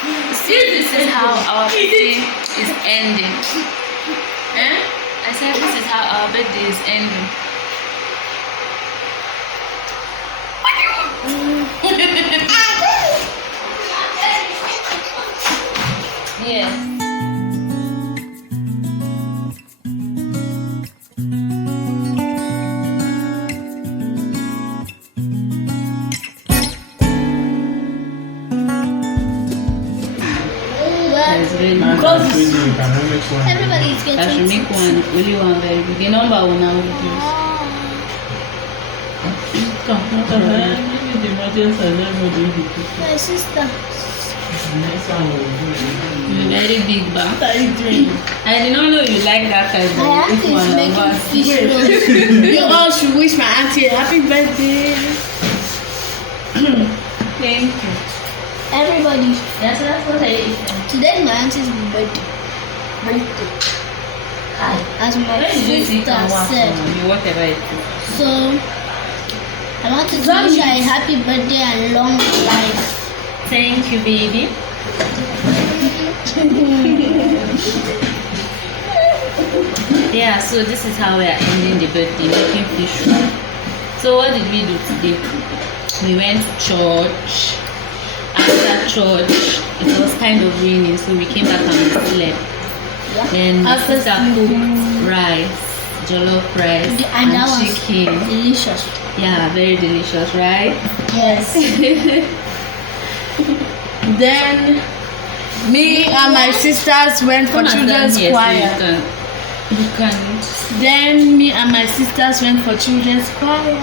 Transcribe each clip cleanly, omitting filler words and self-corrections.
See, this is how our birthday is ending. I said this is how our birthday is ending. Yes. Because everybody is getting. I should make one, only one very big. The number will now reduce. My sister. Very big bag. What are you doing? I did not know you like that type My of auntie is making fish rolls. You all should wish my auntie a happy birthday. Thank you. Everybody. Yes, that's what I eat. Today is my auntie's birthday. As my When did you think sister I want said. you whatever it is? So I wanted to wish her a happy birthday and long life. Thank you, baby. Yeah, so this is how we are ending the birthday, making fish roll. So what did we do today? We went to church. After church, it was kind of raining, so we came back and we slept. Yeah. Then my After sister cooked rice, jollof rice, And that was chicken. delicious. Yeah, very delicious, right? Yes. Then me and my sisters went for Come and children's stand here so choir. you can. Then me and my sisters went for children's choir.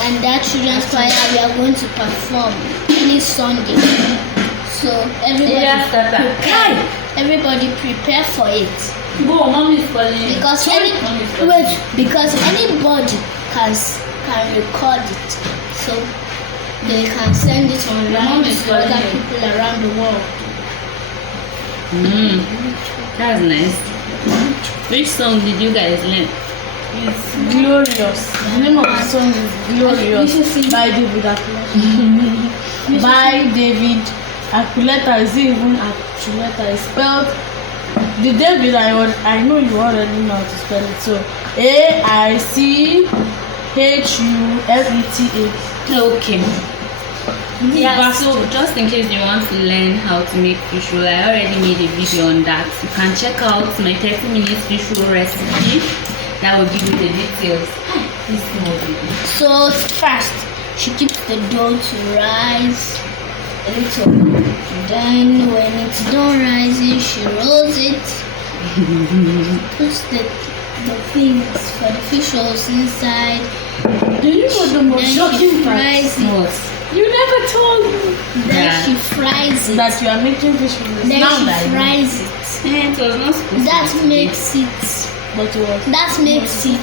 And that children's choir we are going to perform any Sunday. So everybody prepare for it. Go, mom is calling you. Because because anybody can record it. So they can send it online to other people around the world. That's nice. Which song did you guys learn? It's glorious. The name of the song is Glorious by David Akuleta. By David Akuleta. Is it even Akuleta? It's spelled the David I know you already know how to spell it. So AICHUFETA. Okay. Yeah, so just in case you want to learn how to make fish roll, I already made a video on that. You can check out my 30 minutes fish roll recipe. That will give you the details. This small baby. So first, she keeps the dough to rise a little. Then when it's done rising, she rolls it. Puts the things for the fish rolls inside. Do you know the most shocking part? Fries it. You never told me Then she fries it. that you are making fish rolls. Then Now she that I know. fries it. It was not supposed That to be. makes it. But what? That makes it.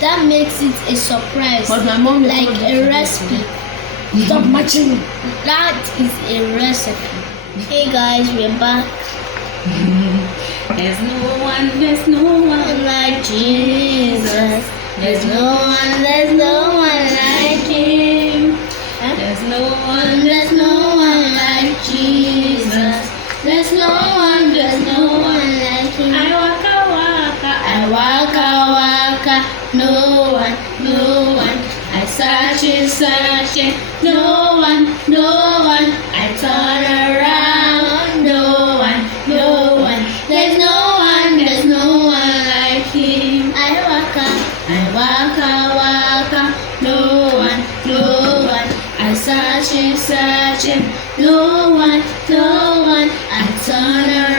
That makes it a surprise. But my mom Like a recipe. Stop matching me. That is a recipe. Hey guys, we're back. There's no one Like Jesus. There's no one like him. There's no one There's no one like Jesus. There's no one like him. I waka waka. I waka waka, no one. I searching, no one. I turn around, no one. There's no one like him. I waka waka, no one. I searching, no one. I turn around.